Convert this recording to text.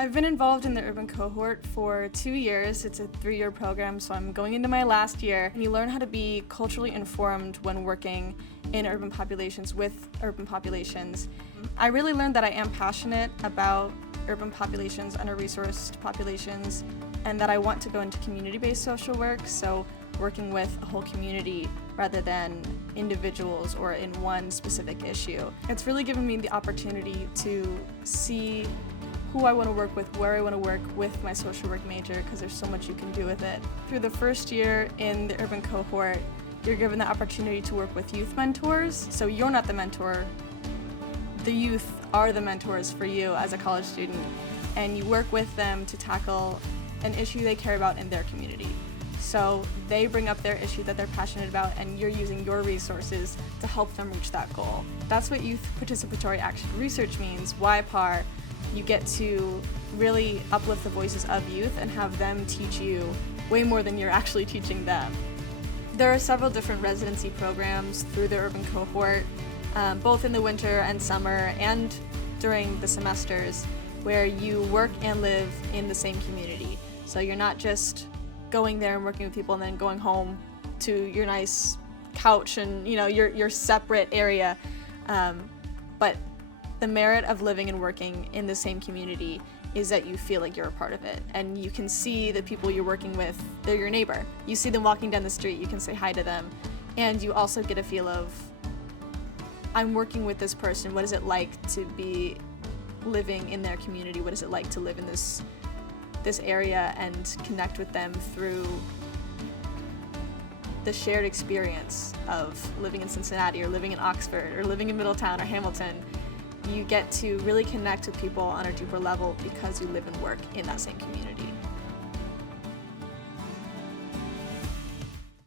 I've been involved in the Urban Cohort for 2 years. It's a 3-year program, so I'm going into my last year. And you learn how to be culturally informed when working in urban populations with urban populations. I really learned that I am passionate about urban populations, under-resourced populations, and that I want to go into community-based social work, so working with a whole community rather than individuals or in one specific issue. It's really given me the opportunity to see who I want to work with, where I want to work with my social work major, because there's so much you can do with it. Through the first year in the Urban Cohort, you're given the opportunity to work with youth mentors. So you're not the mentor, the youth are the mentors for you as a college student, and you work with them to tackle an issue they care about in their community. So they bring up their issue that they're passionate about, and you're using your resources to help them reach that goal. That's what Youth Participatory Action Research means, YPAR. You get to really uplift the voices of youth and have them teach you way more than you're actually teaching them. There are several different residency programs through the Urban Cohort, both in the winter and summer and during the semesters, where you work and live in the same community. So you're not just going there and working with people and then going home to your nice couch and your separate area, but the merit of living and working in the same community is that you feel like you're a part of it, and you can see the people you're working with, they're your neighbor. You see them walking down the street, you can say hi to them, and you also get a feel of, I'm working with this person, what is it like to be living in their community, what is it like to live in this area and connect with them through the shared experience of living in Cincinnati or living in Oxford or living in Middletown or Hamilton. You get to really connect with people on a deeper level because you live and work in that same community.